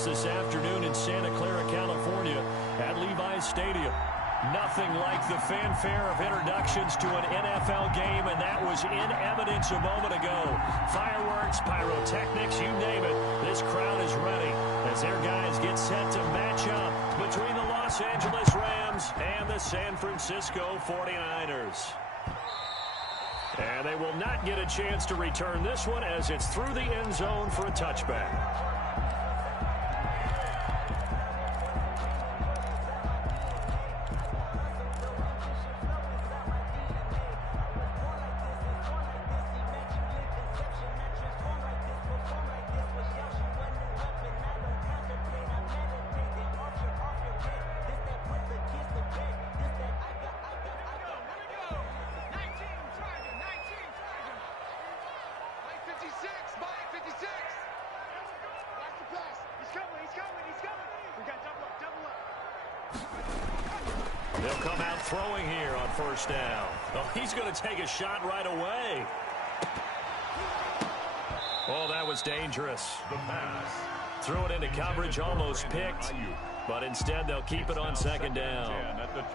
kickoffs this afternoon in Santa Clara, California at Levi's Stadium. Nothing like the fanfare of introductions to an NFL game, and that was in evidence a moment ago. Fireworks, pyrotechnics, you name it. This crowd is ready as their guys get set to match up between the Los Angeles Rams and the San Francisco 49ers. And they will not get a chance to return this one as it's through the end zone for a touchback. They'll come out throwing here on first down. Oh, he's going to take a shot right away. Oh, that was dangerous. The pass. Threw it into coverage, almost picked, but instead they'll keep it on second down.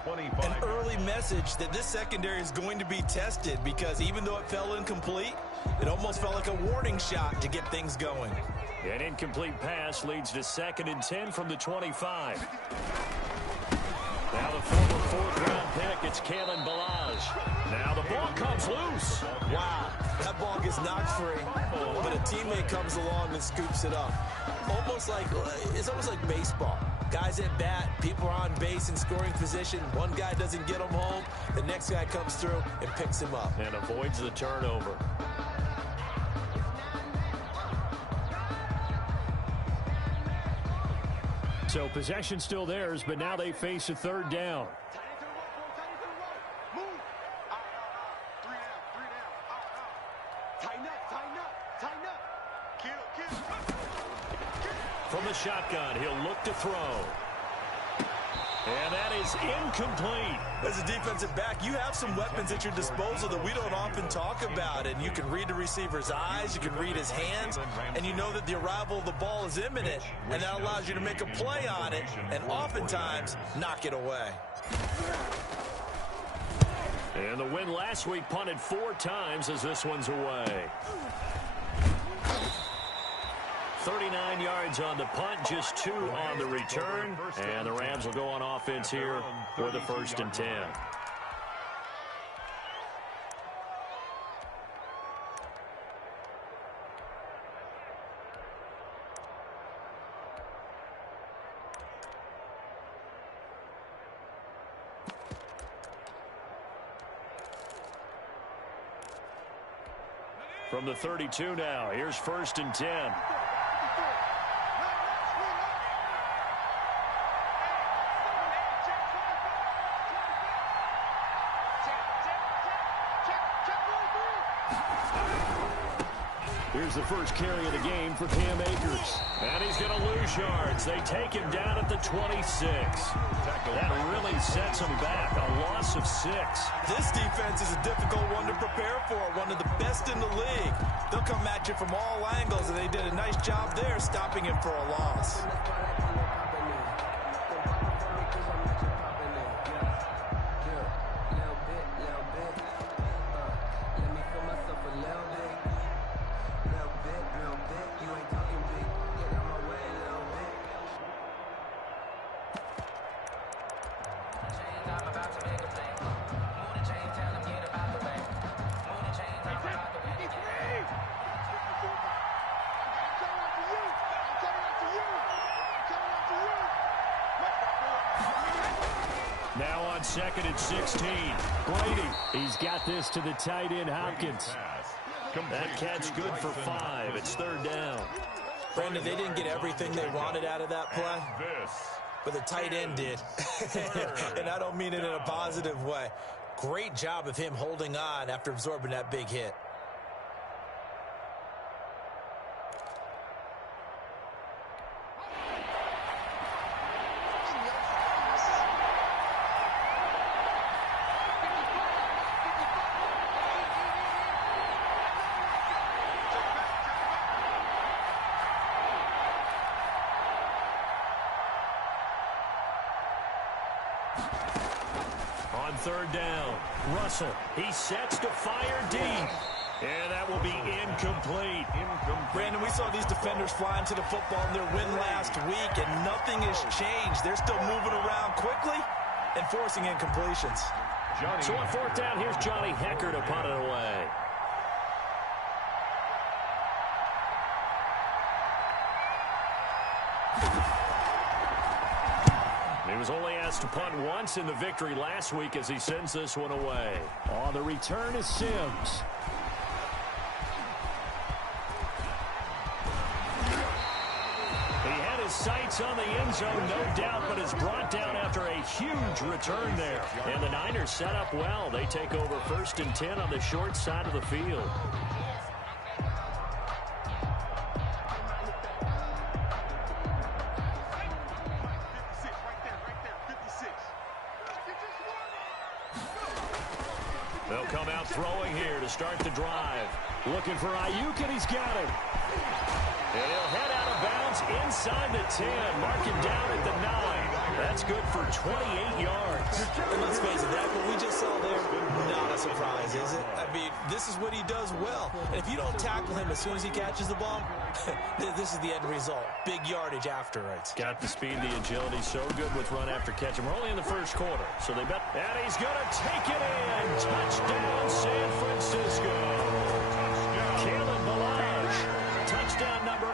An early message that this secondary is going to be tested because even though it fell incomplete, it almost felt like a warning shot to get things going. An incomplete pass leads to 2nd and 10 from the 25. Now the former fourth-round pick, it's Kalen Balaj. Now the ball comes loose. Wow, that ball gets knocked free, but a teammate comes along and scoops it up. It's almost like baseball. Guys at bat, people are on base in scoring position. One guy doesn't get him home, the next guy comes through and picks him up. And avoids the turnover. So possession still theirs, but now they face a third down. From the shotgun, he'll look to throw. And that is incomplete. As a defensive back, you have some weapons at your disposal that we don't often talk about. And you can read the receiver's eyes, you can read his hands, and you know that the arrival of the ball is imminent. And that allows you to make a play on it and oftentimes knock it away. And the win last week punted 4 times as this one's away. 39 yards on the punt, just 2 on the return. And the Rams will go on offense here for the 1st and 10. From the 32 now, here's 1st and 10. Here's the first carry of the game for Cam Akers. And he's going to lose yards. They take him down at the 26. That really sets him back. A loss of 6. This defense is a difficult one to prepare for. One of the best in the league. They'll come at you from all angles, and they did a nice job there stopping him for a loss. Now on 2nd and 16. Brady, he's got this to the tight end, Hopkins. That catch good for 5. It's 3rd down. Brandon, they didn't get everything they wanted out of that play, but the tight end did. And I don't mean it in a positive way. Great job of him holding on after absorbing that big hit. On third down, Russell, he sets to fire deep. And that will be incomplete. Brandon, we saw these defenders fly into the football in their win last week, and nothing has changed. They're still moving around quickly and forcing incompletions. So on fourth down, here's Johnny Hecker to punt it away. He was only asked to punt once in the victory last week as he sends this one away. On the return is Sims. Sights on the end zone, no doubt, but is brought down after a huge return there. And the Niners set up well. They take over 1st and 10 on the short side of the field. They'll come out throwing here to start the drive. Looking for Ayuk, and he's got him. And he'll head out of bounds inside the 10. Mark him down at the 9. That's good for 28 yards. And let's face it, that what we just saw there, not a surprise, is it? I mean, this is what he does well. And if you don't tackle him as soon as he catches the ball, this is the end result. Big yardage after it. Got the speed, the agility, so good with run after catch. And we're only in the first quarter, so they bet. And he's going to take it in. Touchdown, San Francisco. Touchdown number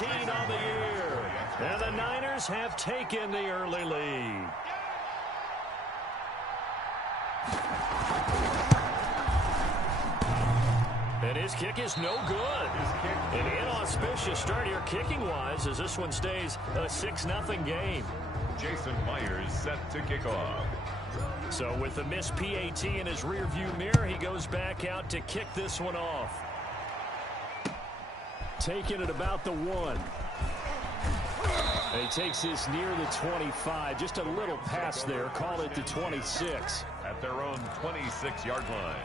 18 on the year. And the Niners have taken the early lead. And his kick is no good. An inauspicious start here kicking-wise as this one stays a 6-0 game. Jason Myers set to kick off. So with the missed PAT in his rearview mirror, he goes back out to kick this one off. Taking it about the 1. And he takes this near the 25. Just a little pass there. Call it the 26. At their own 26-yard line.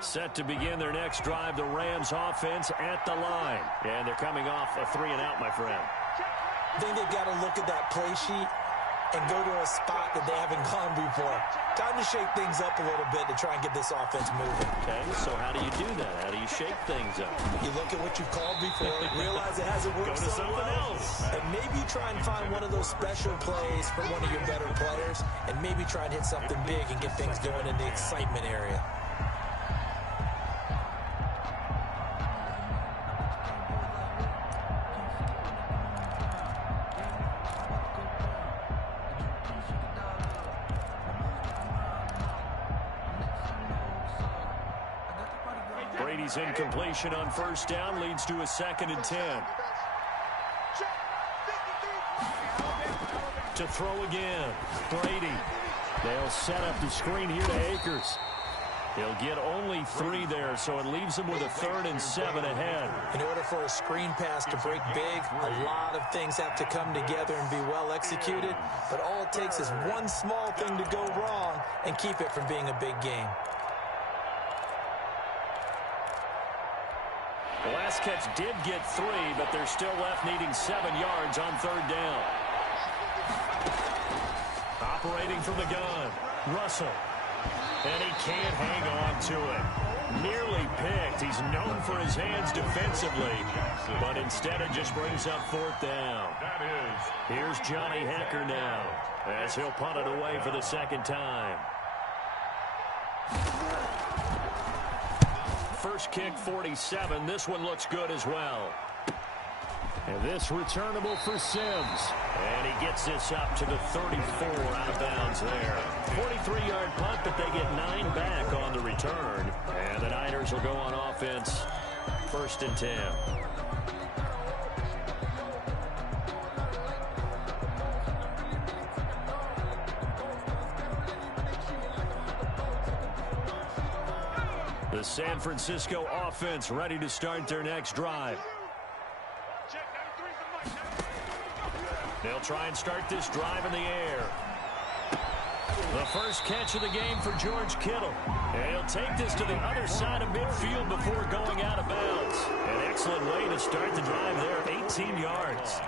Set to begin their next drive, the Rams offense at the line. And they're coming off a 3-and-out, my friend. I think they've got to look at that play sheet and go to a spot that they haven't gone before. Time to shake things up a little bit to try and get this offense moving. Okay, so how do you do that? How do you shake things up? You look at what you've called before, realize it hasn't worked so well, else. and maybe try and find one of those special plays from one of your better players, and maybe try and hit something big and get things going in the excitement area. Incompletion on first down leads to a 2nd and 10. To throw again, Brady. They'll set up the screen here to Akers. He'll get only 3 there, so it leaves him with a 3rd and 7 ahead. In order for a screen pass to break big, a lot of things have to come together and be well executed, but all it takes is one small thing to go wrong and keep it from being a big game. The last catch did get 3, but they're still left needing 7 yards on 3rd down. Operating from the gun, Russell. And he can't hang on to it. Nearly picked. He's known for his hands defensively, but instead it just brings up 4th down. Here's Johnny Hecker now as he'll punt it away for the 2nd time. First kick, 47. This one looks good as well. And this returnable for Sims. And he gets this up to the 34 out of bounds there. 43-yard punt, but they get 9 back on the return. And the Niners will go on offense, 1st and 10. The San Francisco offense ready to start their next drive. They'll try and start this drive in the air. The first catch of the game for George Kittle. And he'll take this to the other side of midfield before going out of bounds. An excellent way to start the drive there, 18 yards.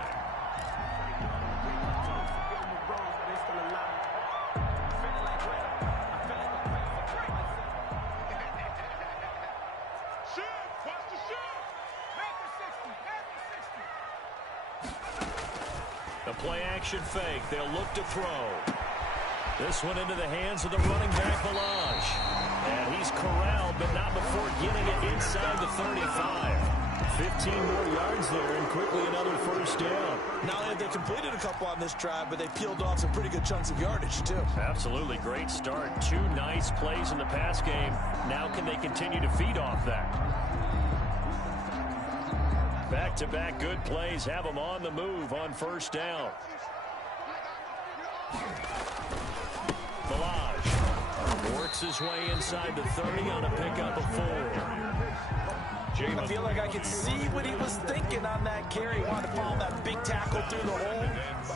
The play-action fake. They'll look to throw. This one into the hands of the running back, Balaj. And he's corralled, but not before getting it inside the 35. 15 more yards there, and quickly another first down. Not only have they completed a couple on this drive, but they peeled off some pretty good chunks of yardage, too. Absolutely great start. 2 nice plays in the pass game. Now can they continue to feed off that? Back-to-back good plays have them on the move on first down. Balaj works his way inside the 30 on a pickup of 4. I feel like I could see what he was thinking on that carry. He wanted to follow that big tackle through the hole.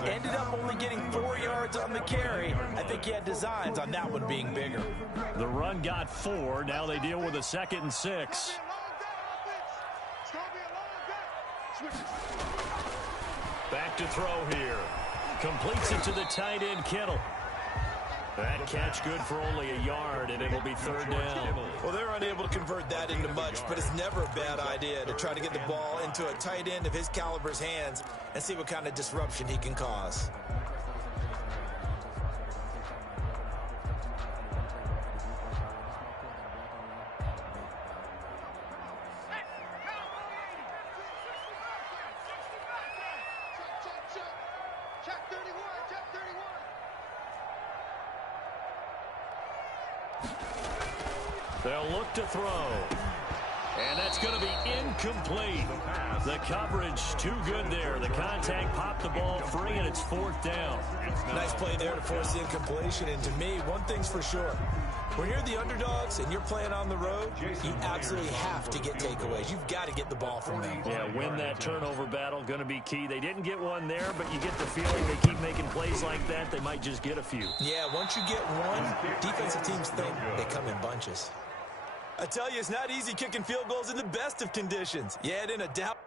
Ended up only getting 4 yards on the carry. I think he had designs on that one being bigger. The run got 4. Now they deal with a 2nd and 6. Back to throw here. Completes it to the tight end, Kittle. That catch good for only a yard, and it'll be 3rd down. Well, they're unable to convert that into much, but it's never a bad idea to try to get the ball into a tight end of his caliber's hands and see what kind of disruption he can cause. They'll look to throw. And that's going to be incomplete. The coverage too good there. The contact popped the ball free, and it's 4th down. Nice play there to force the incompletion. And to me, one thing's for sure. When you're the underdogs and you're playing on the road, you absolutely have to get takeaways. You've got to get the ball from them. Yeah, win that turnover battle, going to be key. They didn't get one there, but you get the feeling they keep making plays like that, they might just get a few. Yeah, once you get one, defensive teams think they come in bunches. I tell you, it's not easy kicking field goals in the best of conditions. Yeah, it in a doubt.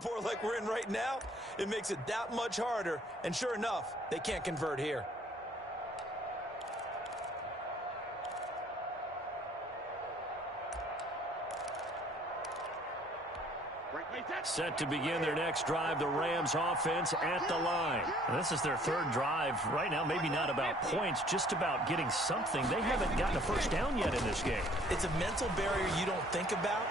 Poor like we're in right now, it makes it that much harder. And sure enough, they can't convert here. Set to begin their next drive, the Rams offense at the line. And this is their 3rd drive. Right now, maybe not about points, just about getting something. They haven't gotten a first down yet in this game. It's a mental barrier you don't think about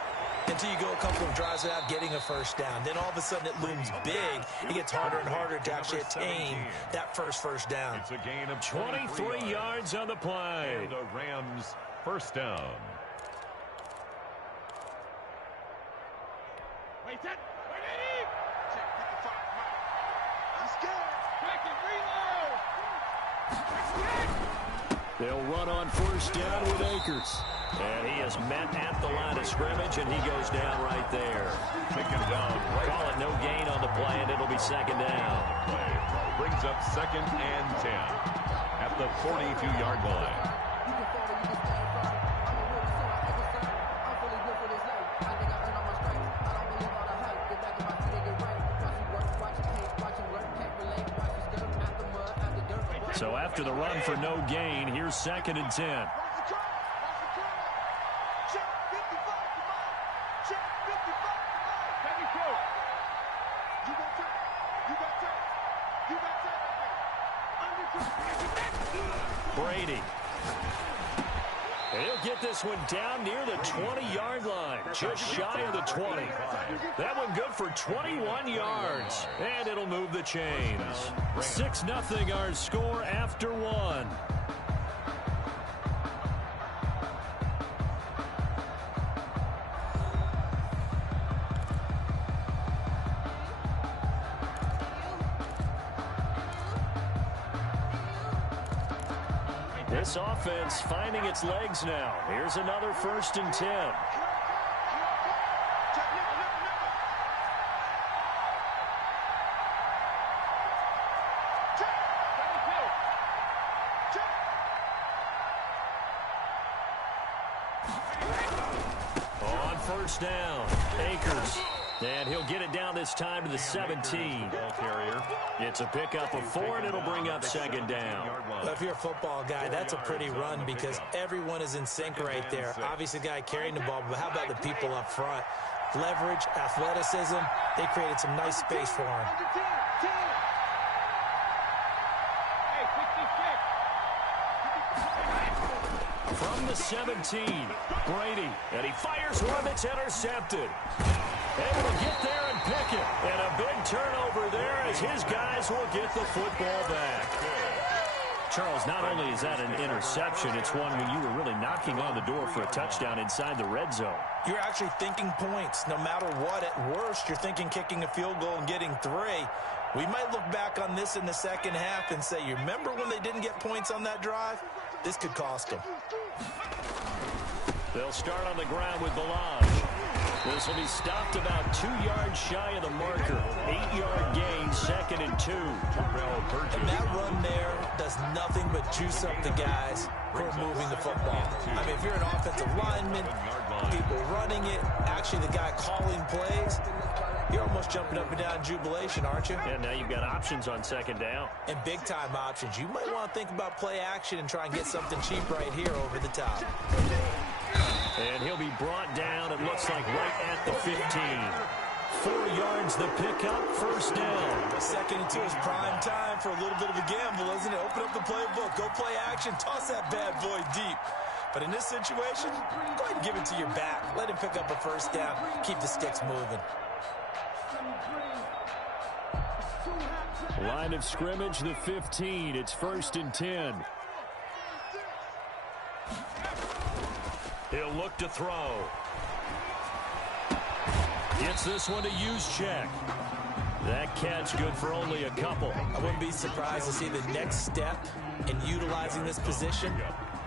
until you go a couple of drives without getting a first down. Then all of a sudden it looms big. It gets harder and harder to actually attain that first down. It's a gain of 23 yards on the play. And the Rams first down. Wait, that. Wait, check 55. He's scared. Back and reload. They'll run on first down with Akers. And he is met at the line of scrimmage, and he goes down right there. Take him down. Call it no gain on the play, and it'll be 2nd down. Play brings up 2nd and 10 at the 42-yard line. So after the run for no gain, here's 2nd and 10. Brady. And he'll get this one down near the 20-yard line, just shy of the 20. That one good for 21 yards, and it'll move the chains. 6-0 our score after 1. This offense finding its legs now. Here's another 1st and 10. On 1st down, Akers. And he'll get it down this time to the 17. Ball carrier. It's a pickup of 4, and it'll bring up 2nd down. Well, if you're a football guy, that's a pretty run because everyone is in sync right there. Obviously, the guy carrying the ball, but how about the people up front? Leverage, athleticism, they created some nice space for him. From the 17, Brady, and he fires one that's intercepted. Able to get there and pick it. And a big turnover there as his guys will get the football back. Charles, not only is that an interception, it's one when you were really knocking on the door for a touchdown inside the red zone. You're actually thinking points. No matter what, at worst, you're thinking kicking a field goal and getting 3. We might look back on this in the second half and say, you remember when they didn't get points on that drive? This could cost them. They'll start on the ground with Balaj. This will be stopped about 2 yards shy of the marker. 8-yard gain, 2nd and 2. And that run there does nothing but juice up the guys who are moving the football. I mean, if you're an offensive lineman, people running it, actually the guy calling plays, you're almost jumping up and down in jubilation, aren't you? And now you've got options on 2nd down. And big-time options. You might want to think about play action and try and get something cheap right here over the top. And he'll be brought down, it looks like, right at the 15. 4 yards the pickup, 1st down. 2nd and 2 is prime time for a little bit of a gamble, isn't it? Open up the playbook, go play action, toss that bad boy deep. But in this situation, go ahead and give it to your back. Let him pick up a 1st down, keep the sticks moving. Line of scrimmage, the 15. It's 1st and 10. He'll look to throw. Gets this one to Juszczyk. That catch good for only a couple. I wouldn't be surprised to see the next step in utilizing this position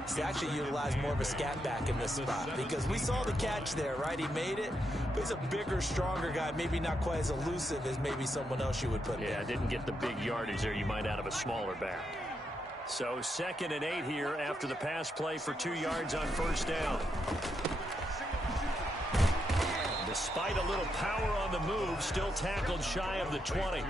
is to actually utilize more of a scat back in this spot. Because we saw the catch there, right? He made it. But he's a bigger, stronger guy. Maybe not quite as elusive as maybe someone else you would put there. Yeah, didn't get the big yardage there you might out of a smaller back. So 2nd and 8 here after the pass play for 2 yards on 1st down. Despite a little power on the move, still tackled shy of the 20.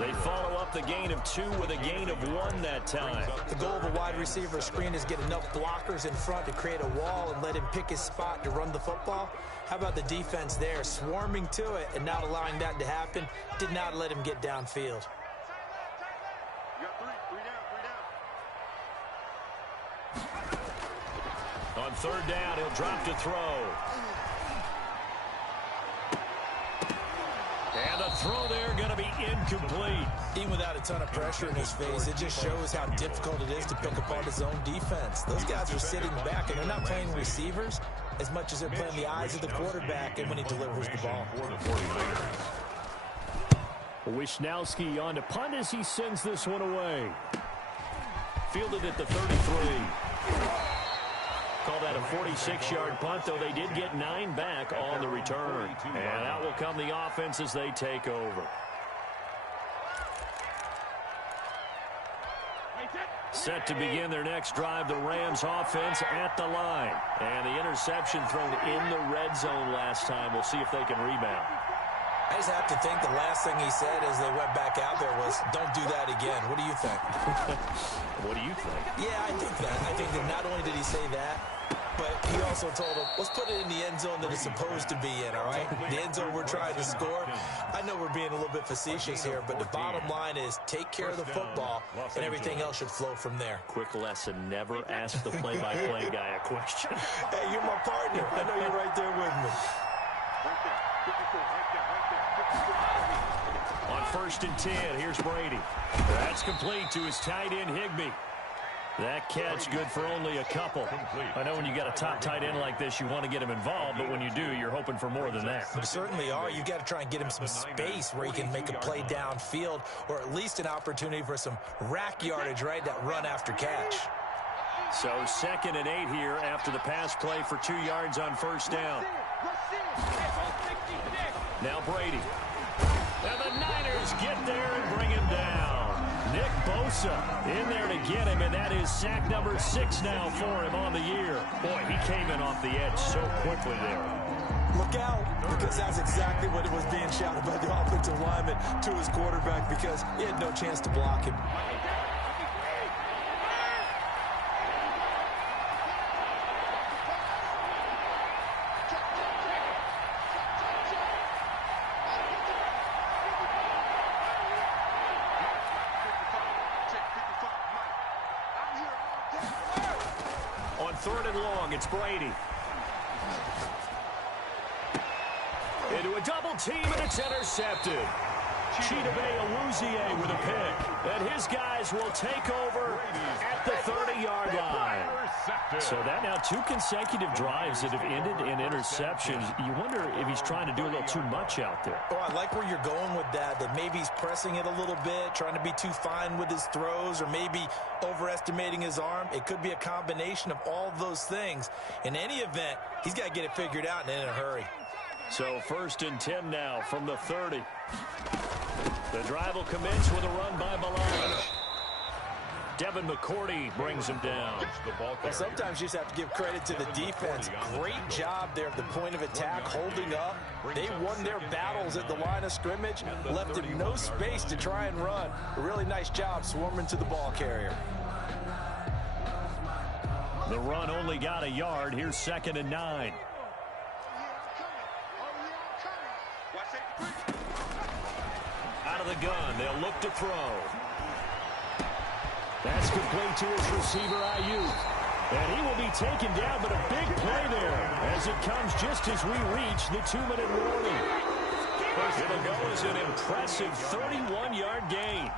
They follow up the gain of 2 with a gain of 1 that time. The goal of a wide receiver screen is get enough blockers in front to create a wall and let him pick his spot to run the football. How about the defense there, swarming to it and not allowing that to happen? Did not let him get downfield. On 3rd down, he'll drop to throw. And the throw there going to be incomplete. Even without a ton of pressure in his face, it just shows how difficult it is to pick apart his own defense. Those guys are sitting back, and they're not playing receivers as much as they're playing the eyes of the quarterback and when he delivers the ball. Wisnowski on to punt as he sends this one away. Fielded at the 33. Call that a 46-yard punt, though they did get 9 back on the return. And out will come the offense as they take over. Set to begin their next drive, the Rams offense at the line. And the interception thrown in the red zone last time. We'll see if they can rebound. I just have to think the last thing he said as they went back out there was, don't do that again. What do you think? What do you think? Yeah, I think that. I think that not only did he say that, but he also told him, let's put it in the end zone that it's supposed to be in, all right? The end zone we're trying to score. I know we're being a little bit facetious here, but the bottom line is take care of the football, and everything else should flow from there. Quick lesson, never ask the play-by-play guy a question. Hey, you're my partner. I know you're right there with me. On 1st and 10, here's Brady. That's complete to his tight end, Higbee. That catch good for only a couple. I know when you got a top tight end like this, you want to get him involved, but when you do, you're hoping for more than that. You certainly are. You've got to try and get him some space where he can make a play downfield, or at least an opportunity for some rack yardage, right? That run after catch. So 2nd and 8 here after the pass play for 2 yards on first down. Now Brady. And the Niners get there and bring him down. Nick Bosa in there to get him, and that is sack number 6 now for him on the year. Boy, he came in off the edge so quickly there. Look out, because that's exactly what it was being shouted by the offensive lineman to his quarterback, because he had no chance to block him. On 3rd and long, it's Brady. Into a double team, and it's intercepted. Chidobe Awuzie with a pick. And his guys will take over at the 30-yard line. So that now 2 consecutive drives that have ended in interceptions. You wonder if he's trying to do a little too much out there. Oh, I like where you're going with that maybe he's pressing it a little bit, trying to be too fine with his throws, or maybe overestimating his arm. It could be a combination of all of those things. In any event, he's got to get it figured out and in a hurry. So 1st and 10 now from the 30. The drive will commence with a run by Balaj. Devin McCourty brings him down. Well, sometimes you just have to give credit to the defense. Great job there at the point of attack, holding up. They won their battles at the line of scrimmage, left him no space to try and run. A really nice job swarming to the ball carrier. The run only got a yard. Here's 2nd and 9. Out of the gun, they'll look to throw. That's complete to his receiver, Ayuk. And he will be taken down, but a big play there as it comes just as we reach the 2-minute warning. It'll go as an impressive 31-yard gain.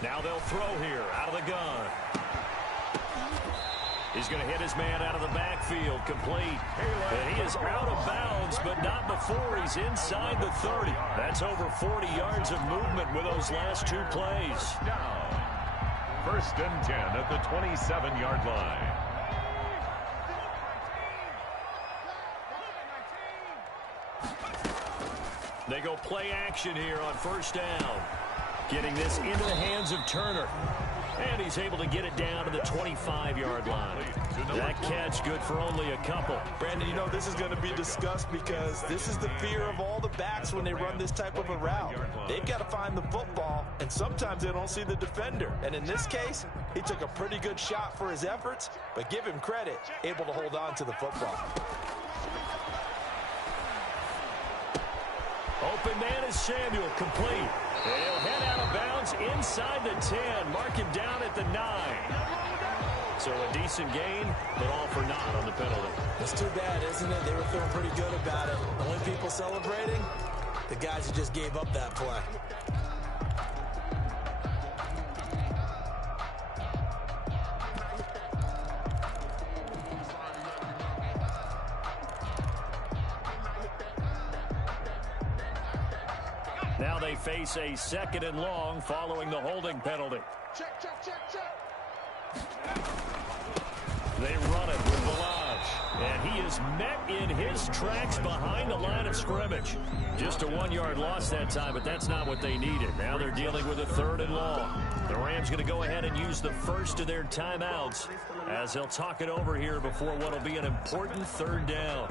Now they'll throw here out of the gun. He's going to hit his man out of the backfield, complete. And he is out of bounds, but not before he's inside the 30. That's over 40 yards of movement with those last 2 plays. Down. 1st and 10 at the 27-yard line. They go play action here on 1st down. Getting this into the hands of Turner. And he's able to get it down to the 25-yard line. That catch good for only a couple. Brandon, you know this is going to be discussed because this is the fear of all the backs when they run this type of a route. They've got to find the football, and sometimes they don't see the defender. And in this case, he took a pretty good shot for his efforts, but give him credit, able to hold on to the football. Open man is Samuel, complete. And he'll head out of bounds inside the 10, mark him down at the 9. So a decent gain, but all for naught on the penalty. It's too bad, isn't it? They were feeling pretty good about it. Only people celebrating, the guys who just gave up that play. Now they face a 2nd and long following the holding penalty. Check, check, check, check. They run it with Balaj. And he is met in his tracks behind the line of scrimmage. Just a 1-yard loss that time, but that's not what they needed. Now they're dealing with a 3rd and long. The Rams going to go ahead and use the first of their timeouts as they'll talk it over here before what will be an important 3rd down.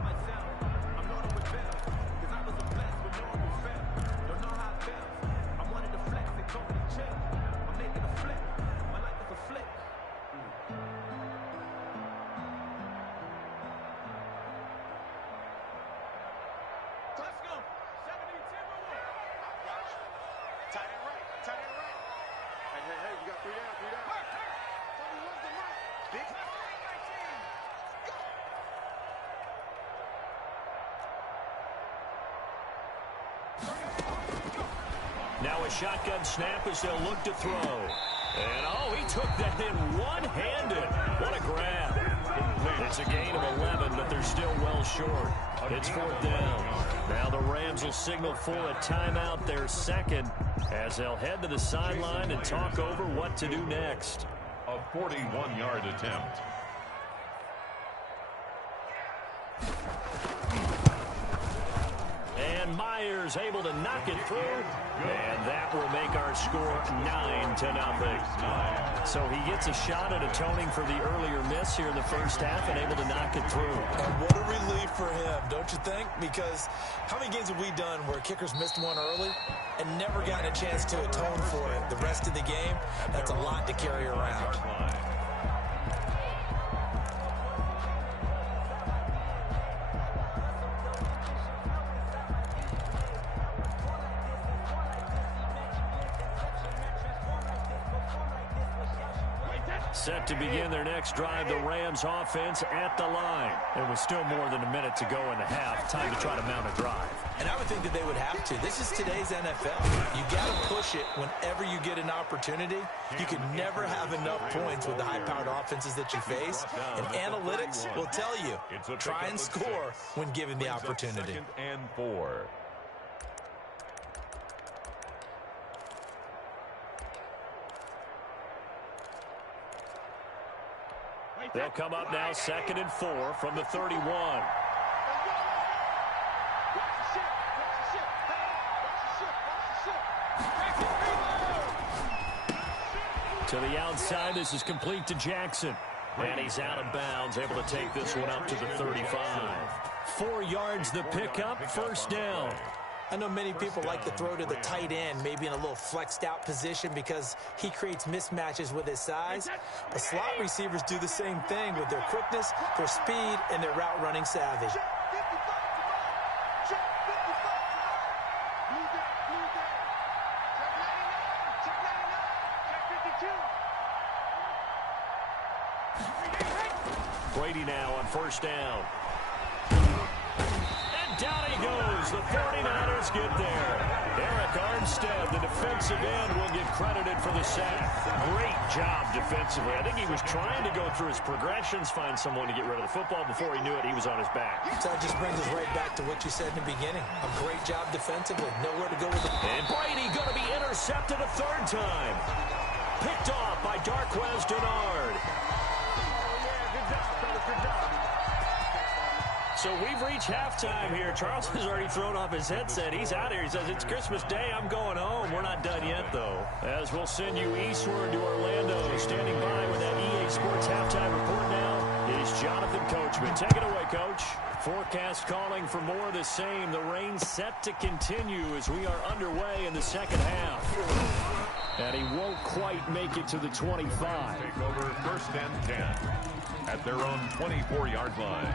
Now a shotgun snap as they'll look to throw. And, oh, he took that in one-handed. What a grab. It's a gain of 11, but they're still well short. It's 4th down. Now the Rams will signal for a timeout, their second, as they'll head to the sideline and talk over what to do next. A 41-yard attempt. And Myers able to knock it through. And that will make our score 9-0. So he gets a shot at atoning for the earlier miss here in the first half and able to knock it through. And what a relief for him, don't you think? Because how many games have we done where kickers missed one early and never gotten a chance to atone for it the rest of the game? That's a lot to carry around. Set to begin their next drive, the Rams offense at the line. And with still more than a minute to go in the half, time to try to mount a drive. And I would think that they would have to. This is today's NFL. You got to push it whenever you get an opportunity. You can never have enough points with the high-powered offenses that you face. And analytics will tell you, try and score when given the opportunity. 2nd and 4. They'll come up now 2nd and 4 from the 31. To the outside, this is complete to Jackson. And he's out of bounds, able to take this one up to the 35. 4 yards the pickup, 1st down. I know many people like to throw to the tight end, maybe in a little flexed out position because he creates mismatches with his size. But slot receivers do the same thing with their quickness, their speed, and their route running savvy. Brady now on 1st down. Down he goes. The 49ers get there. Eric Armstead, the defensive end, will get credited for the sack. Great job defensively. I think he was trying to go through his progressions, find someone to get rid of the football. Before he knew it, he was on his back. So that just brings us right back to what you said in the beginning. A great job defensively. Nowhere to go with it. And Brady going to be intercepted a 3rd time. Picked off by Darquez Denard. Good job, fellas. Good job. So we've reached halftime here. Charles has already thrown off his headset. He's out here. He says, it's Christmas Day. I'm going home. We're not done yet, though. As we'll send you eastward to Orlando. Standing by with that EA Sports halftime report now is Jonathan Coachman. Take it away, Coach. Forecast calling for more of the same. The rain set to continue as we are underway in the second half. And he won't quite make it to the 25. Take over 1st and 10 at their own 24-yard line.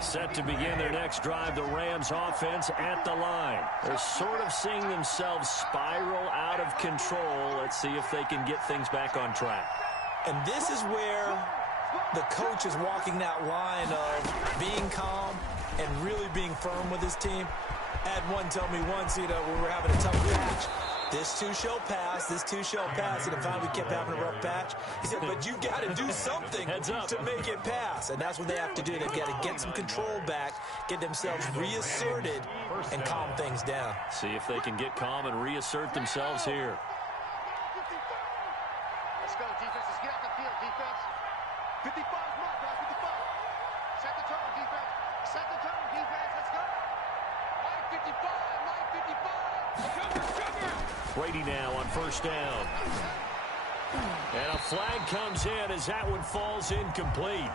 Set to begin their next drive, the Rams offense at the line. They're sort of seeing themselves spiral out of control. Let's see if they can get things back on track. And this is where the coach is walking that line of being calm and really being firm with his team. I had one tell me once, we were having a tough patch. This too shall pass, this too shall pass, and finally we kept having a rough patch. He said, but you got to do something to make it pass. And that's what they have to do. They've got to get some control back, get themselves reasserted, and calm things down. See if they can get calm and reassert themselves here. Let's go, defense. Let's get out the field, defense. 55 mark, guys, 55. Set the tone, defense. Set the tone, defense. Let's go. Line 55, line 55. Cover, cover. Brady now on 1st down. And a flag comes in as that one falls incomplete.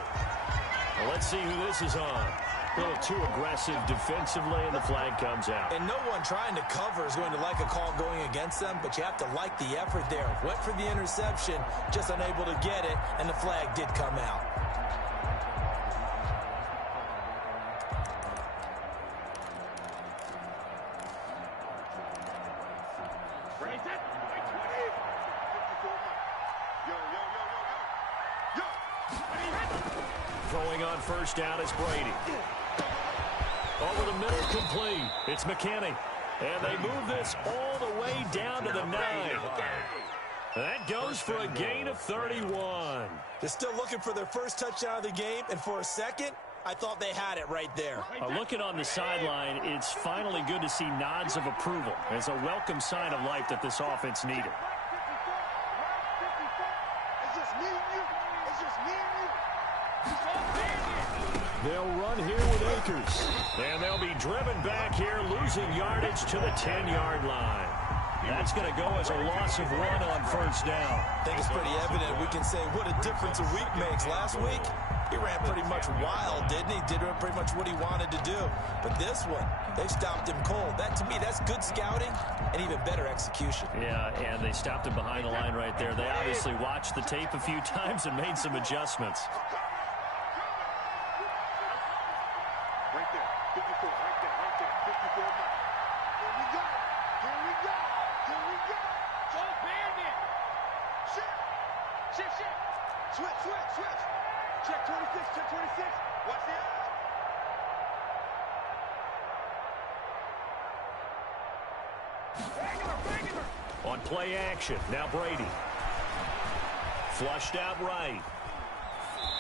Well, let's see who this is on. A little too aggressive defensively, and the flag comes out. And no one trying to cover is going to like a call going against them, but you have to like the effort there. Went for the interception, just unable to get it, and the flag did come out. Yo, yo, Throwing on first down is Brady. Over the middle, complete. It's McKinney. And they move this all the way down to the 9. That goes for a gain of 31. They're still looking for their first touchdown of the game, and for a second, I thought they had it right there. Looking on the sideline, it's finally good to see nods of approval. It's a welcome sign of life that this offense needed. It's just me and you. It's just me and you. They'll run here with Akers. And they'll be driven back here, losing yardage to the 10-yard line. That's going to go as a loss of 1 on first down. I think it's pretty evident. We can say what a difference a week makes. Last week, he ran pretty much wild, didn't he? Did pretty much what he wanted to do. But this one, they stopped him cold. That, to me, that's good scouting and even better execution. Yeah, and they stopped him behind the line right there. They obviously watched the tape a few times and made some adjustments. Right there. 54. Right there. 54 now. Here we go. Here we go. Here we go. Go Bandit. Shift. Shift. Switch. Check 26. Check 26. Watch the eye. Regular. On play action, now Brady. Flushed out right.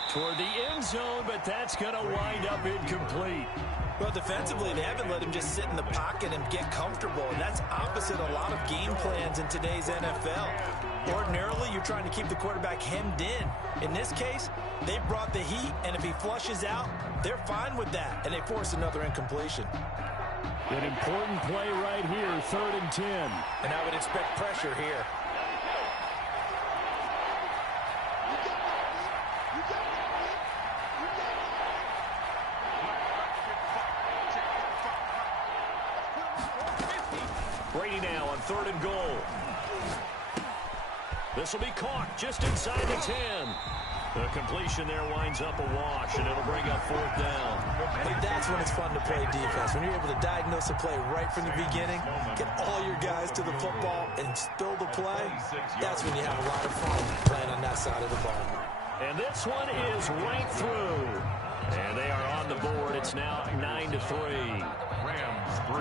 Toward the end zone, but that's going to wind up incomplete. Well, defensively, they haven't let him just sit in the pocket and get comfortable, and that's opposite a lot of game plans in today's NFL. Ordinarily, you're trying to keep the quarterback hemmed in. In this case, they brought the heat, and if he flushes out, they're fine with that, and they force another incompletion. An important play right here, 3rd and 10. And I would expect pressure here. Brady now on 3rd and goal. This will be caught just inside the 10. The completion there winds up a wash, and it'll bring up 4th down. And that's when it's fun to play defense. When you're able to diagnose a play right from the beginning, get all your guys to the football and spill the play, that's when you have a lot of fun playing on that side of the ball. And this one is right through. And they are on the board. It's now 9-3.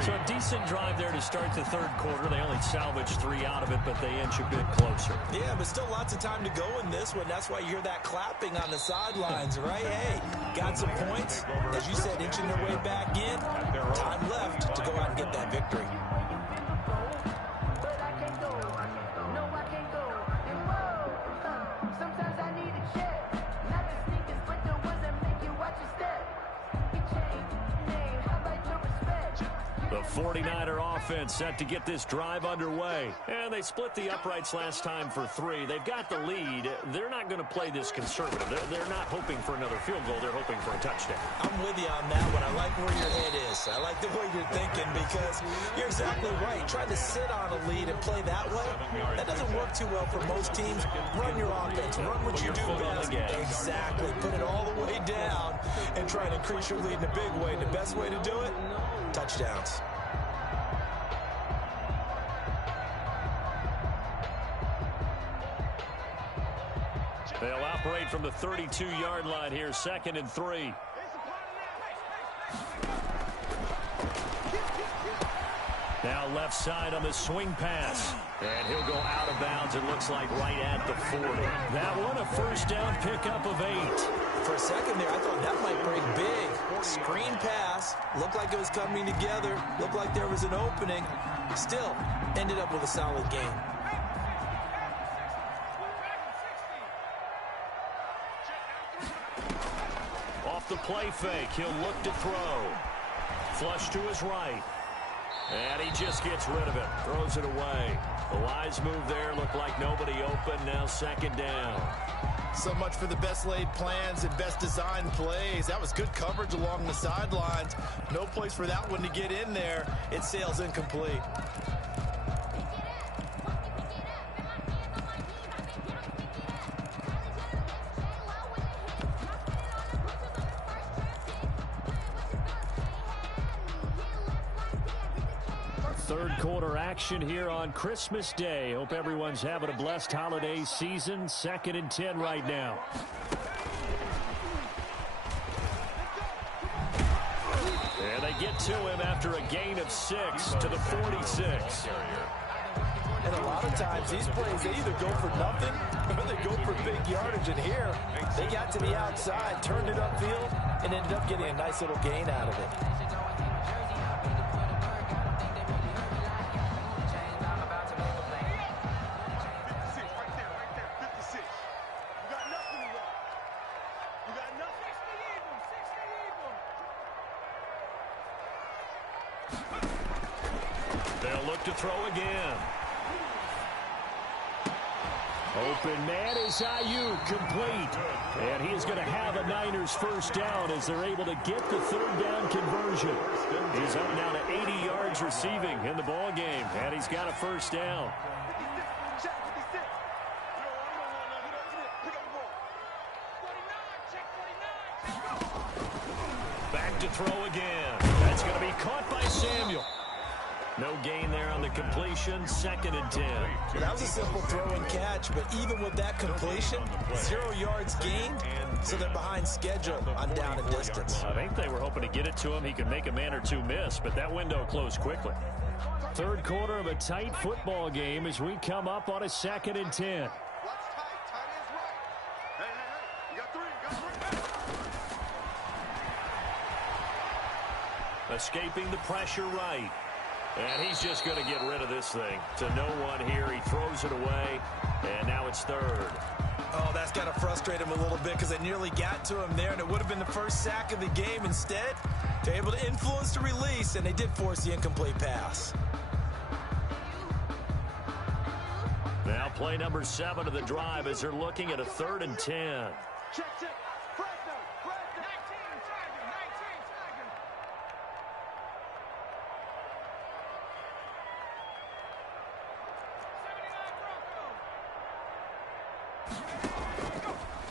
So a decent drive there to start the 3rd quarter. They only salvaged 3 out of it, but they inch a bit closer. Yeah, but still lots of time to go in this one. That's why you hear that clapping on the sidelines, right? Hey, got some points. As you said, inching their way back in. Time left to go out and get that victory. The 49er offense set to get this drive underway. And they split the uprights last time for 3. They've got the lead. They're not going to play this conservative. They're not hoping for another field goal. They're hoping for a touchdown. I'm with you on that one. I like where your head is. I like the way you're thinking because you're exactly right. Trying to sit on a lead and play that way, that doesn't work too well for most teams. Run your offense. Run what you do best. Exactly. Put it all the way down and try to increase your lead in a big way. The best way to do it, touchdowns. They'll operate from the 32-yard line here, 2nd and 3. Now left side on the swing pass. And he'll go out of bounds, it looks like, right at the 40. That one a first down pickup of 8. For a second there, I thought that might break big. Screen pass. Looked like it was coming together. Looked like there was an opening. Still, ended up with a solid game. Off the play fake, he'll look to throw. Flush to his right. And he just gets rid of it. Throws it away. A wise move there. Looked like nobody open. Now 2nd down. So much for the best laid plans and best designed plays. That was good coverage along the sidelines. No place for that one to get in there. It sails incomplete. Third quarter action here on Christmas Day. Hope everyone's having a blessed holiday season. 2nd and 10 right now. it to him after a gain of 6 to the 46. And a lot of times these plays, they either go for nothing or they go for big yardage. And here, they got to the outside, turned it upfield, and ended up getting a nice little gain out of it. They'll look to throw again. Open man is Ayuk, complete. And he is going to have a Niners first down as they're able to get the third down conversion. He's up now to 80 yards receiving in the ball game, and he's got a first down. Back to throw again. That's going to be caught by Samuel. No gain there on the completion, 2nd and 10. Well, that was a simple throw and catch, but even with that completion, 0 yards gained, so they're behind schedule on down and distance. I think they were hoping to get it to him. He could make a man or two miss, but that window closed quickly. Third quarter of a tight football game as we come up on a 2nd and 10. Escaping the pressure right. And he's just going to get rid of this thing. To no one here. He throws it away. And now it's third. Oh, that's got to frustrate him a little bit because they nearly got to him there, and it would have been the first sack of the game. Instead, they're able to influence the release, and they did force the incomplete pass. Now play number 7 of the drive as they're looking at a 3rd and 10. Check.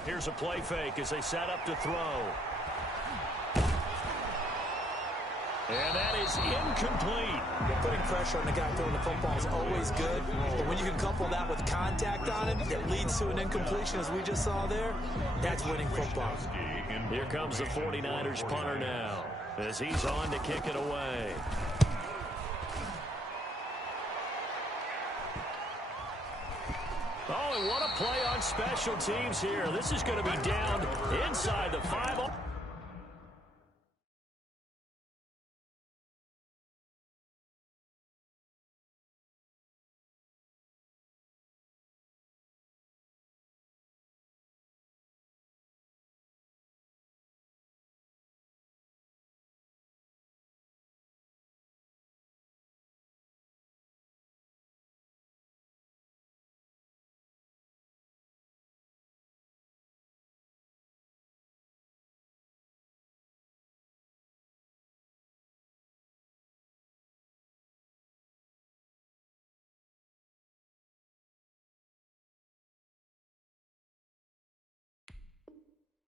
Here's a play fake as they set up to throw. And that is incomplete. Putting pressure on the guy throwing the football is always good, but when you can couple that with contact on him that leads to an incompletion, as we just saw there, that's winning football. Here comes the 49ers punter now as he's on to kick it away. Oh, and what a play on special teams here. This is going to be down inside the 5.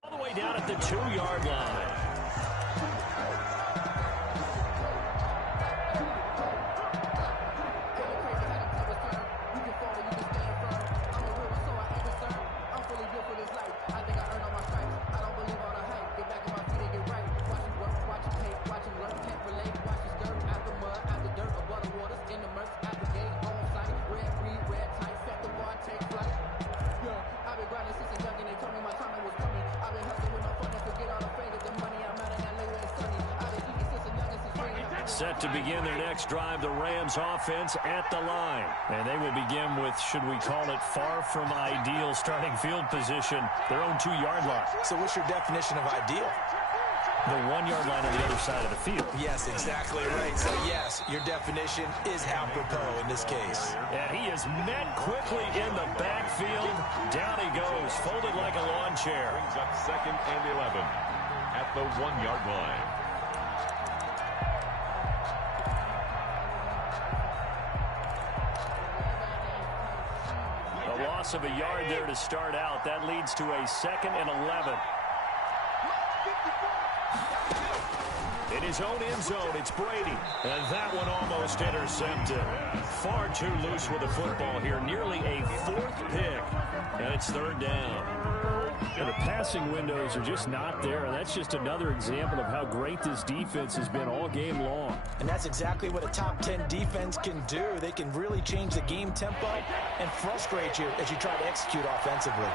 All the way down at the 2-yard line. Set to begin their next drive, the Rams offense at the line. And they will begin with, should we call it, far from ideal starting field position, their own 2-yard line. So what's your definition of ideal? The 1-yard line on the other side of the field. Yes, exactly right. So, yes, your definition is apropos in this case. And he is met quickly in the backfield. Down he goes, folded like a lawn chair. Brings up 2nd and 11 at the 1-yard line. Loss of a yard there to start out. That leads to a 2nd and 11. In his own end zone, it's Brady. And that one almost intercepted. Far too loose with the football here. Nearly a 4th pick. And it's 3rd down. And the passing windows are just not there. And that's just another example of how great this defense has been all game long. And that's exactly what a top 10 defense can do. They can really change the game tempo and frustrate you as you try to execute offensively.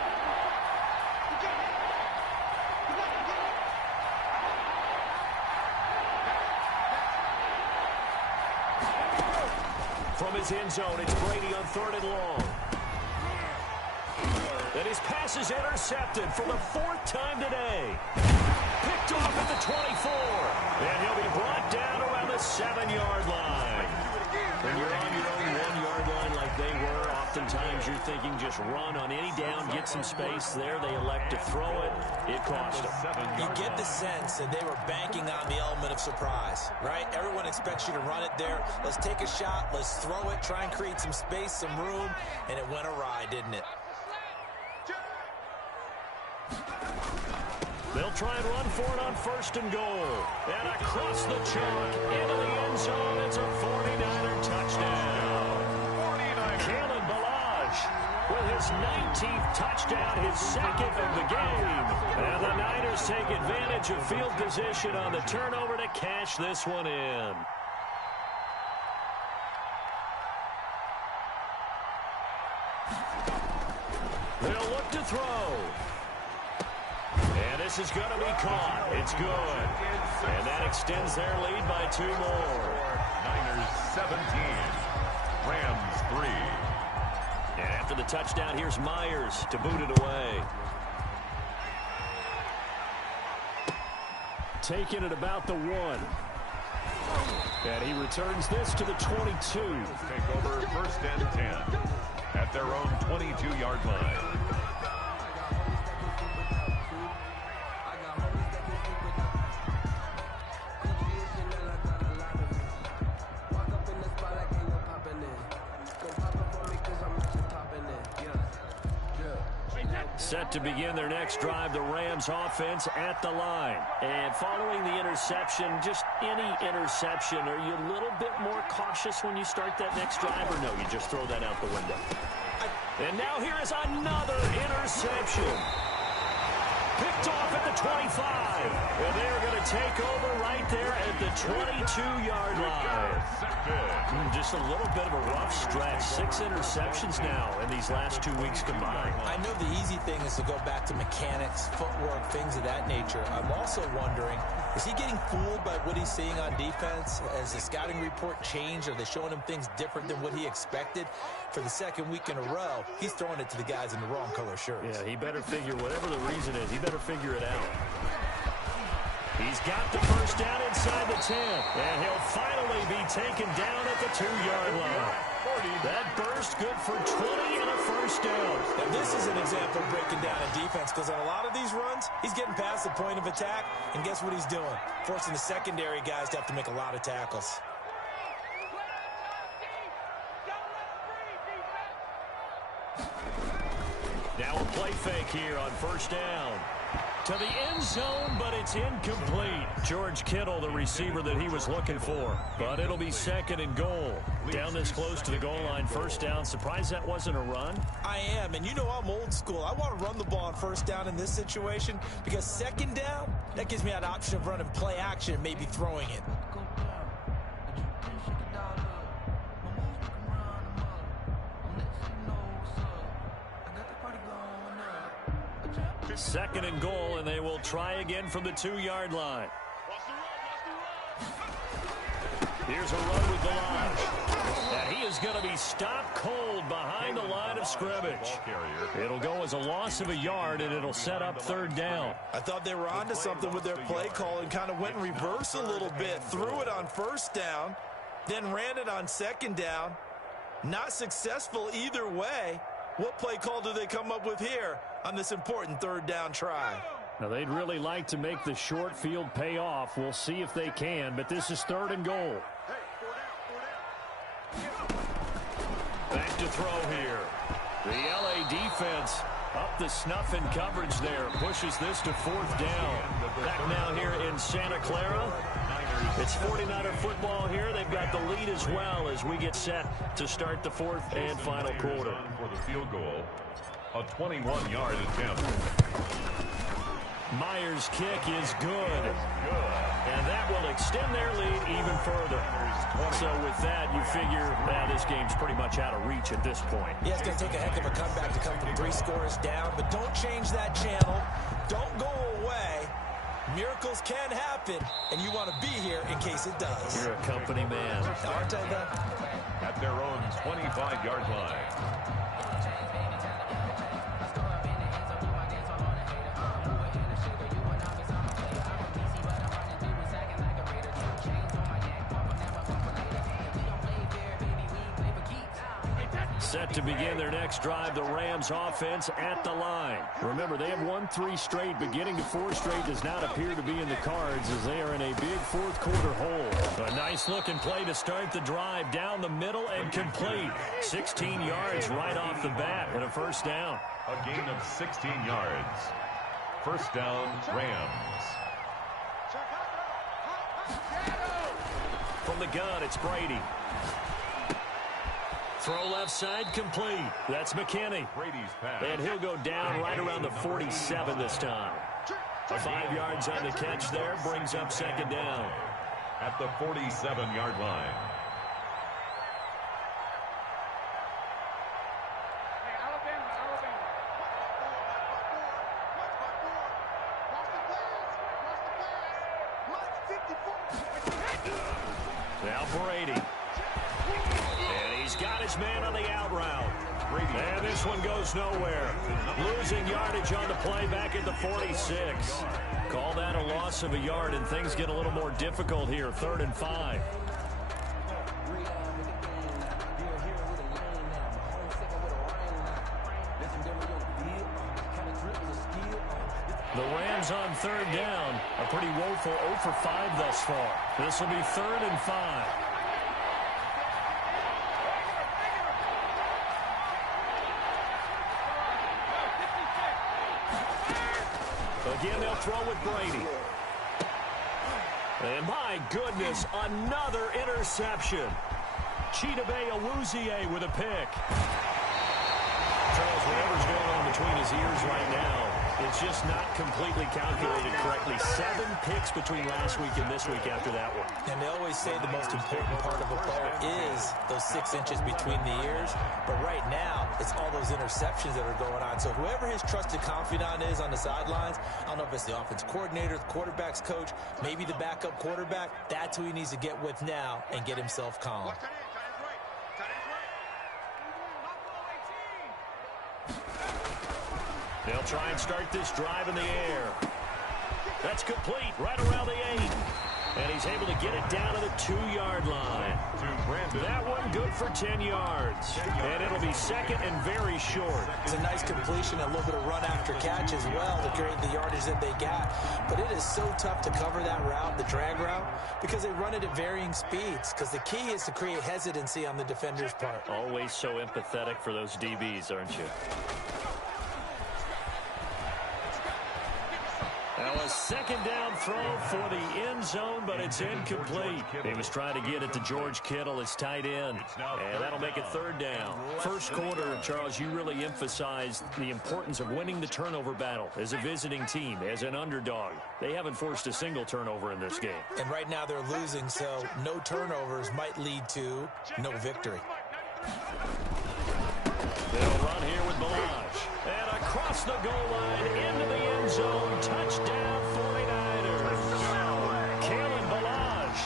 From his end zone, it's Brady on 3rd and long. And his pass is intercepted for the 4th time today. Picked off at the 24. And he'll be brought down around the 7-yard line. When you're on your own 1-yard line like they were, oftentimes you're thinking just run on any down, get some space there. They elect to throw it. It cost them. You get the sense that they were banking on the element of surprise, right? Everyone expects you to run it there. Let's take a shot. Let's throw it. Try and create some space, some room. And it went awry, didn't it? They'll try and run for it on 1st and goal. And across the chalk, into the end zone. It's a 49er touchdown. 49er. Balaj with his 19th touchdown, his 2nd of the game. And the Niners take advantage of field position on the turnover to cash this one in. They'll look to throw. And this is going to be caught. It's good. And that extends their lead by 2 more. Niners 17. Rams 3. And after the touchdown, here's Myers to boot it away. Taking it about the 1. And he returns this to the 22. Take over 1st and 10 at their own 22-yard line. Set to begin their next drive, the Rams offense at the line. And following the interception, just any interception, are you a little bit more cautious when you start that next drive, or no, you just throw that out the window? And now here is another interception. Picked off at the 25. And they are going to take over right there at the 22-yard line. Just a little bit of a rough stretch. 6 interceptions now in these last 2 weeks combined. I know the easy thing is to go back to mechanics, footwork, things of that nature. I'm also wondering, is he getting fooled by what he's seeing on defense? Has the scouting report changed? Are they showing him things different than what he expected? For the 2nd week in a row, he's throwing it to the guys in the wrong color shirts. Yeah, he better figure, whatever the reason is, he better figure it out. He's got the 1st down inside the 10. And he'll finally be taken down at the 2-yard line. That burst good for 20 and a 1st down. Now, this is an example of breaking down a defense, because on a lot of these runs, he's getting past the point of attack, and guess what he's doing? Forcing the secondary guys to have to make a lot of tackles. Now a play fake here on 1st down. To the end zone, but it's incomplete. George Kittle, the receiver that he was looking for. But it'll be 2nd and goal. Down this close to the goal line, 1st down. Surprised that wasn't a run? I am, and you know I'm old school. I want to run the ball on 1st down in this situation, because 2nd down, that gives me an option of running play action and maybe throwing it. Second and goal, and they will try again from the 2-yard line. Here's a run with Balaj. And he is going to be stopped cold behind the line of scrimmage. It'll go as a loss of a yard, and it'll set up 3rd down. I thought they were onto something with their play call and kind of went in reverse a little bit. Threw it on 1st down, then ran it on 2nd down. Not successful either way. What play call do they come up with here on this important 3rd down try? Now, they'd really like to make the short field pay off. We'll see if they can, but this is 3rd and goal. Back to throw here. The LA defense up the snuff in coverage there. Pushes this to 4th down. Back now here in Santa Clara. It's 49er football here. They've got the lead as well as we get set to start the 4th and final quarter. For the field goal, a 21-yard attempt. Myers' kick is good. And that will extend their lead even further. So with that, you figure this game's pretty much out of reach at this point. Yeah, it's going to take a heck of a comeback to come from 3 scores down, but don't change that channel. Don't go away. Miracles can happen, and you want to be here in case it does. You're a company man. Aren't I, though? At their own 25-yard line. Set to begin their next drive, the Rams offense at the line. Remember, they have won 3 straight, but getting to 4 straight does not appear to be in the cards as they are in a big fourth-quarter hole. A nice-looking play to start the drive down the middle and complete. 16 yards right off the bat and a first down. A gain of 16 yards. First down, Rams. From the gun, it's Brady. Throw left side complete. That's McKinney. Brady's pass. And he'll go down right around the 47 this time. 5 yards on the catch there brings up second down. At the 47-yard line. Now Brady. And he's got his man on the out route. And this one goes nowhere. Losing yardage on the play back at the 46. Call that a loss of a yard, and things get a little more difficult here. 3rd and 5. The Rams on 3rd down. A pretty woeful 0 for 5 thus far. This will be 3rd and 5. Again, they'll throw with Brady. And my goodness, another interception. Chidobe Awuzie with a pick. Charles, whatever's going on between his ears right now, it's just not completely calculated correctly. 7 picks between last week and this week after that one. And they always say the most important part of a player is those 6 inches between the ears. But right now, it's all those interceptions that are going on. So whoever his trusted confidant is on the sidelines, I don't know if it's the offense coordinator, the quarterback's coach, maybe the backup quarterback, that's who he needs to get with now and get himself calm. They'll try and start this drive in the air. That's complete right around the 8. And he's able to get it down to the 2-yard line. That one good for 10 yards. And it'll be second and very short. It's a nice completion, a little bit of run after catch as well to create the yardage that they got. But it is so tough to cover that route, the drag route, because they run it at varying speeds. Because the key is to create hesitancy on the defender's part. Always so empathetic for those DBs, aren't you? Now a second down throw for the end zone, but it's incomplete. He was trying to get it to George Kittle, his tight end, and that'll make it 3rd down. First quarter, Charles, you really emphasized the importance of winning the turnover battle as a visiting team, as an underdog. They haven't forced a single turnover in this game. And right now they're losing, so no turnovers might lead to no victory. They'll run here with Balazs. And across the goal line into the end zone. Touchdown 49ers. Kalen Balazs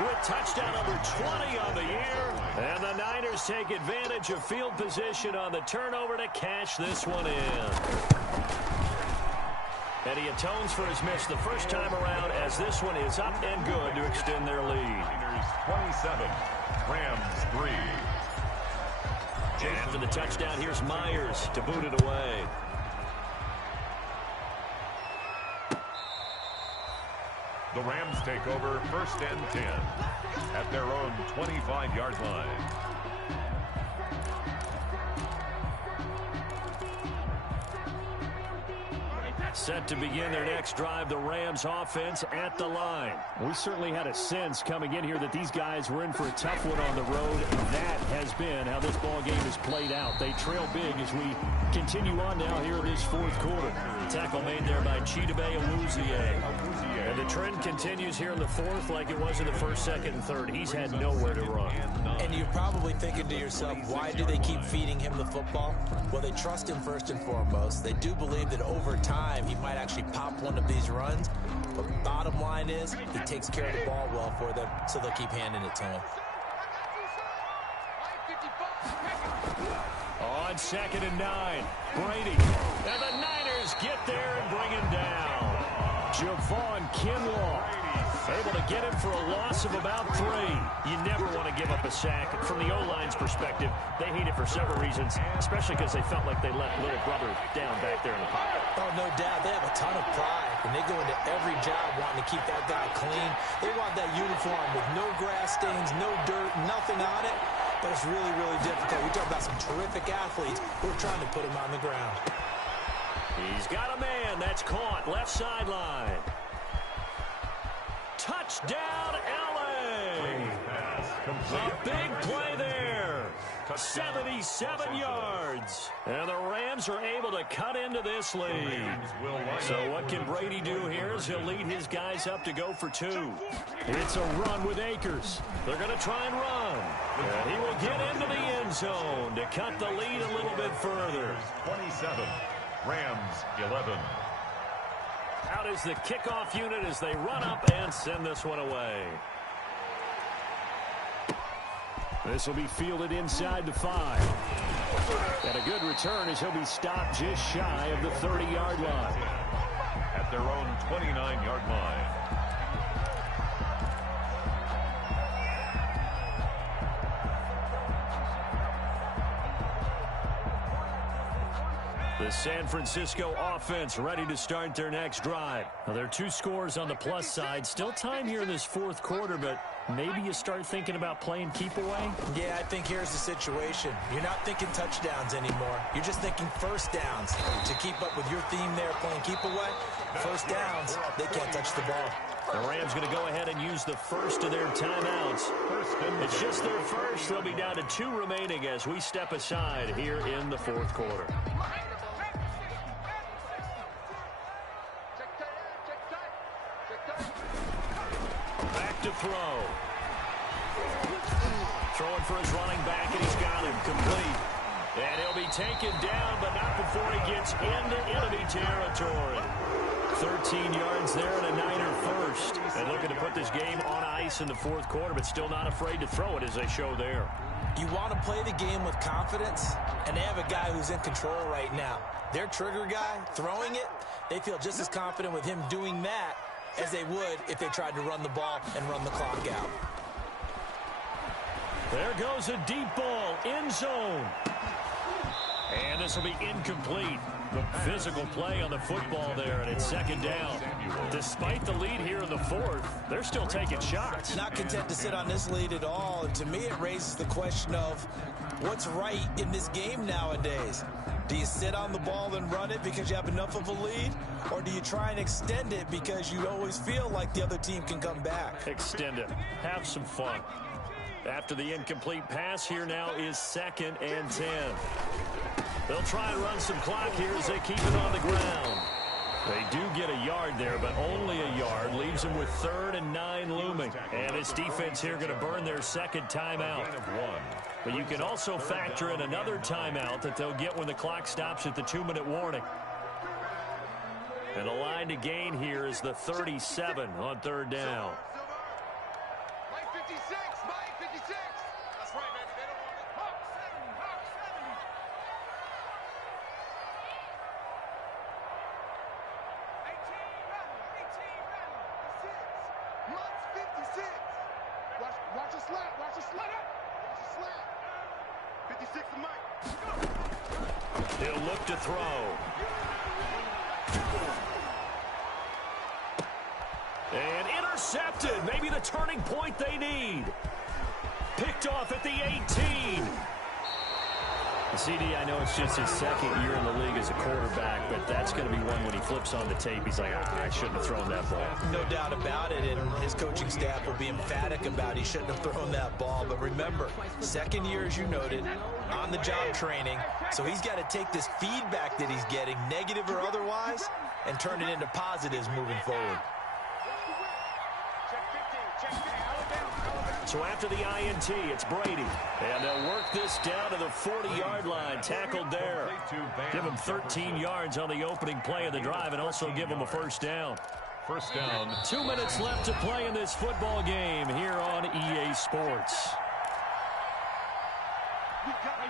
with touchdown number 20 on the year. And the Niners take advantage of field position on the turnover to cash this one in. And he atones for his miss the first time around as this one is up and good to extend their lead. Niners 27, Rams 3. And after the touchdown, here's Myers to boot it away. The Rams take over 1st and 10 at their own 25-yard line. Set to begin their next drive, the Rams offense at the line. We certainly had a sense coming in here that these guys were in for a tough one on the road. That has been how this ball game has played out. They trail big as we continue on now here in this fourth quarter. Tackle made there by Chidobe Awuzie. And the trend continues here in the fourth like it was in the first, second, and third. He's had nowhere to run. And you're probably thinking to yourself, why do they keep feeding him the football? Well, they trust him first and foremost. They do believe that over time he might actually pop one of these runs. But bottom line is he takes care of the ball well for them, so they'll keep handing it to him. On 2nd and 9, Brady. And the Niners get there and bring him down. Javon Kinlaw able to get him for a loss of about 3. You never want to give up a sack. From the O-line's perspective, they hate it for several reasons, especially because they felt like they let little brother down back there in the pocket. Oh, no doubt. They have a ton of pride, and they go into every job wanting to keep that guy clean. They want that uniform with no grass stains, no dirt, nothing on it. But it's really, really difficult. We talk about some terrific athletes who are trying to put him on the ground. He's got a man. That's caught. Left sideline. Touchdown, LA. A big play there. 77 yards. And the Rams are able to cut into this lead. So what can Brady do here is he'll lead his guys up to go for 2. It's a run with Akers. They're going to try and run. And he will get into the end zone to cut the lead a little bit further. 27, Rams 11. Out is the kickoff unit as they run up and send this one away. This will be fielded inside the 5. And a good return as he'll be stopped just shy of the 30-yard line. At their own 29-yard line. The San Francisco offense ready to start their next drive. Now, there are 2 scores on the plus side. Still time here in this fourth quarter, but maybe you start thinking about playing keep away? Yeah, I think here's the situation. You're not thinking touchdowns anymore. You're just thinking first downs. To keep up with your theme there, playing keep away, first downs, they can't touch the ball. The Rams going to go ahead and use the first of their timeouts. It's just their first. They'll be down to 2 remaining as we step aside here in the fourth quarter. Back to throw. Throwing for his running back, and he's got him complete. And he'll be taken down, but not before he gets into enemy territory. 13 yards there and a Niner first. And looking to put this game on ice in the fourth quarter, but still not afraid to throw it as they show there. You want to play the game with confidence, and they have a guy who's in control right now. Their trigger guy, throwing it, they feel just as confident with him doing that as they would if they tried to run the ball and run the clock out. There goes a deep ball, end zone. And this will be incomplete. Physical play on the football there, and it's 2nd down. Despite the lead here in the fourth, they're still taking shots. Not content to sit on this lead at all, and to me it raises the question of what's right in this game nowadays. Do you sit on the ball and run it because you have enough of a lead, or do you try and extend it because you always feel like the other team can come back? Extend it. Have some fun. After the incomplete pass, here now is 2nd and 10. They'll try and run some clock here as they keep it on the ground. They do get a yard there, but only a yard. Leaves them with 3rd and 9 looming. And this defense here going to burn their 2nd timeout. But you can also factor in another timeout that they'll get when the clock stops at the 2-minute warning. And the line to gain here is the 37 on 3rd down. Mike 56, Mike 56. That's right, baby. They don't want it. Hawk 7, Hawk 7. 18 Mike's 56. Watch a slap. Watch a slap. Watch a slap. 56 to Mike. He'll look to throw. And intercepted. Maybe the turning point they need. Picked off at the 18. CD, I know it's just his second year in the league as a quarterback, but that's going to be one when he flips on the tape. He's like, I shouldn't have thrown that ball. No doubt about it, and his coaching staff will be emphatic about he shouldn't have thrown that ball. But remember, second year, as you noted, on-the-job training, so he's got to take this feedback that he's getting, negative or otherwise, and turn it into positives moving forward. So after the INT, it's Brady. And they'll work this down to the 40-yard line. Tackled there. Give him 13 yards on the opening play of the drive and also give him a first down. First down. 2 minutes left to play in this football game here on EA Sports.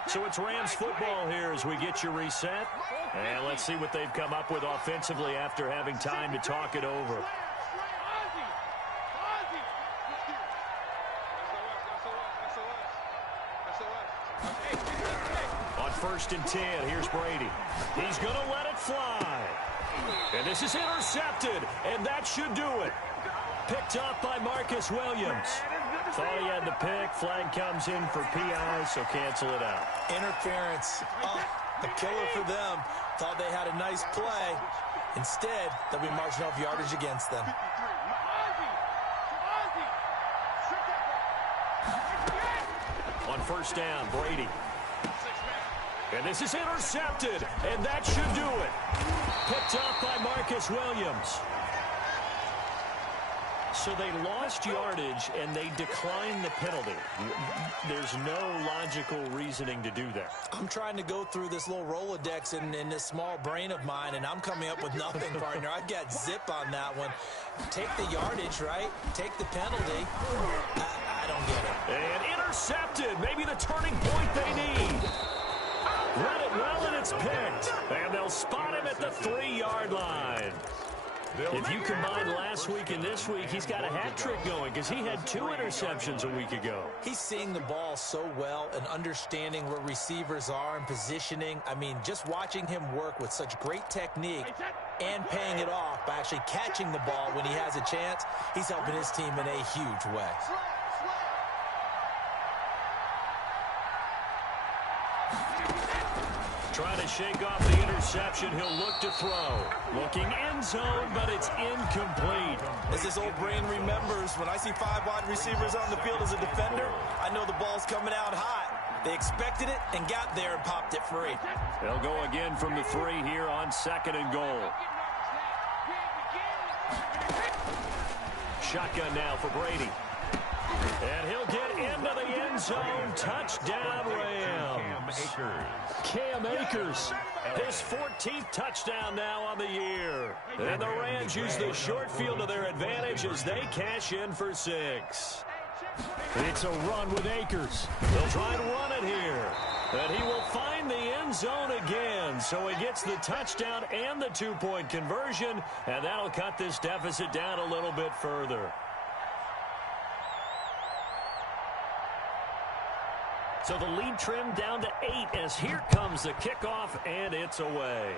So it's Rams football here as we get you reset. And let's see what they've come up with offensively after having time to talk it over. On 1st and 10, here's Brady. He's going to let it fly. And this is intercepted, and that should do it. Picked up by Marcus Williams. Thought he had the pick. Flag comes in for PI, so cancel it out. Interference. A killer for them. Thought they had a nice play. Instead, they'll be marching off yardage against them. On 1st down, Brady. And this is intercepted, and that should do it. Picked up by Marcus Williams. So they lost yardage, and they declined the penalty. There's no logical reasoning to do that. I'm trying to go through this little Rolodex in this small brain of mine, and I'm coming up with nothing, partner. I've got zip on that one. Take the yardage, right? Take the penalty. I don't get it. And intercepted. Maybe the turning point they need. Run it well, and it's picked. And they'll spot him at the 3-yard line. If you combine last week and this week, he's got a hat trick going because he had 2 interceptions a week ago. He's seeing the ball so well and understanding where receivers are and positioning. I mean, just watching him work with such great technique and paying it off by actually catching the ball when he has a chance, he's helping his team in a huge way. Trying to shake off the interception. He'll look to throw. Looking end zone, but it's incomplete. As this old brain remembers, when I see 5 wide receivers on the field as a defender, I know the ball's coming out hot. They expected it and got there and popped it free. They'll go again from the 3 here on 2nd and goal. Shotgun now for Brady. And he'll get into the end zone. Touchdown, Rams. Cam Akers, his 14th touchdown now on the year. And the Rams use the short field to their advantage as they cash in for 6. It's a run with Akers. They'll try and run it here. And he will find the end zone again. So he gets the touchdown and the 2-point conversion. And that'll cut this deficit down a little bit further. So the lead trimmed down to 8 as here comes the kickoff, and it's away.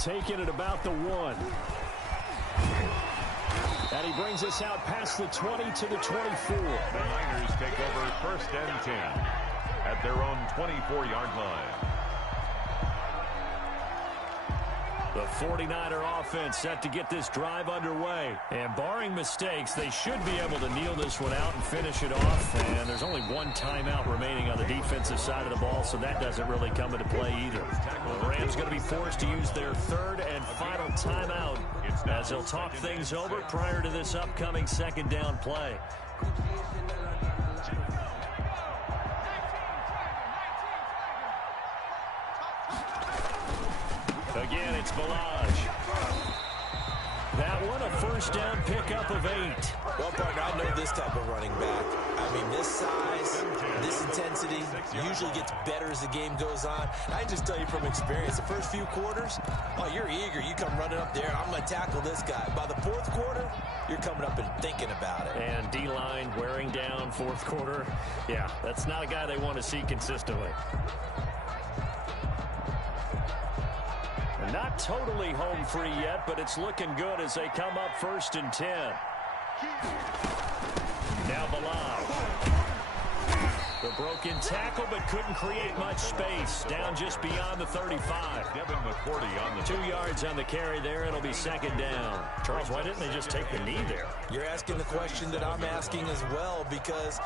Taking it about the 1. And he brings us out past the 20 to the 24. The Niners take over 1st and 10 at their own 24-yard line. The 49er offense set to get this drive underway. And barring mistakes, they should be able to kneel this one out and finish it off. And there's only 1 timeout remaining on the defensive side of the ball, so that doesn't really come into play either. The Rams going to be forced to use their 3rd and final timeout as they'll talk things over prior to this upcoming 2nd down play. Again, it's Balaj. That one, a 1st down pickup of 8. Well, partner, I know this type of running back. I mean, this size, this intensity usually gets better as the game goes on. I just tell you from experience, the first few quarters, oh, you're eager. You come running up there, I'm going to tackle this guy. By the 4th quarter, you're coming up and thinking about it. And D-line wearing down 4th quarter. Yeah, that's not a guy they want to see consistently. Not totally home free yet, but it's looking good as they come up 1st and 10. Now Balaj. The broken tackle, but couldn't create much space. Down just beyond the 35. Devin McCourty on the 2 yards on the carry there. It'll be second down. Charles, why didn't they just take the knee there? You're asking the question that I'm asking as well, because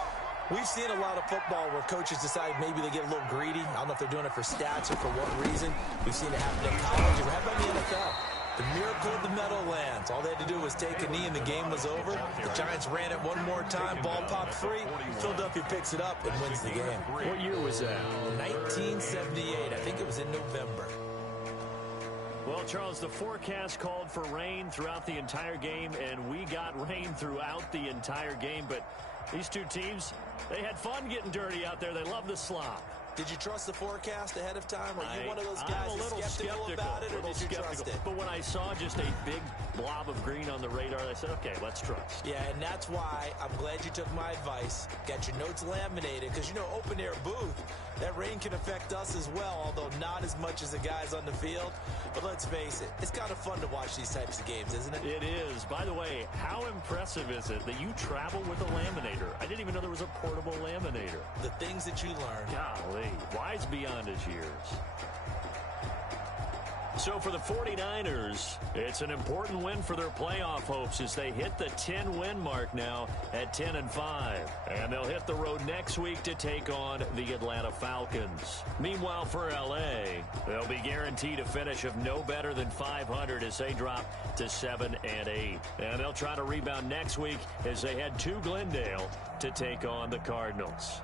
we've seen a lot of football where coaches decide maybe they get a little greedy. I don't know if they're doing it for stats or for what reason. We've seen it happen in college. It happened in the NFL. The miracle of the Meadowlands. All they had to do was take a knee and the game was over. The Giants ran it one more time. Ball popped free. Philadelphia picks it up and wins the game. What year was that? 1978. I think it was in November. Well, Charles, the forecast called for rain throughout the entire game, and we got rain throughout the entire game. But these two teams, they had fun getting dirty out there. They love the slop. Did you trust the forecast ahead of time? Were you one of those guys skeptical about it, or did you trust it? But when I saw just a big blob of green on the radar, I said, okay, let's trust. Yeah, and that's why I'm glad you took my advice. Got your notes laminated, because, you know, open-air booth, that rain can affect us as well, although not as much as the guys on the field. But let's face it, it's kind of fun to watch these types of games, isn't it? It is. By the way, how impressive is it that you travel with a laminator? I didn't even know there was a portable laminator. The things that you learn. Golly, wise beyond his years. So for the 49ers, it's an important win for their playoff hopes as they hit the 10-win mark now at 10-5. And they'll hit the road next week to take on the Atlanta Falcons. Meanwhile, for L.A., they'll be guaranteed a finish of no better than 500 as they drop to 7-8. And they'll try to rebound next week as they head to Glendale to take on the Cardinals.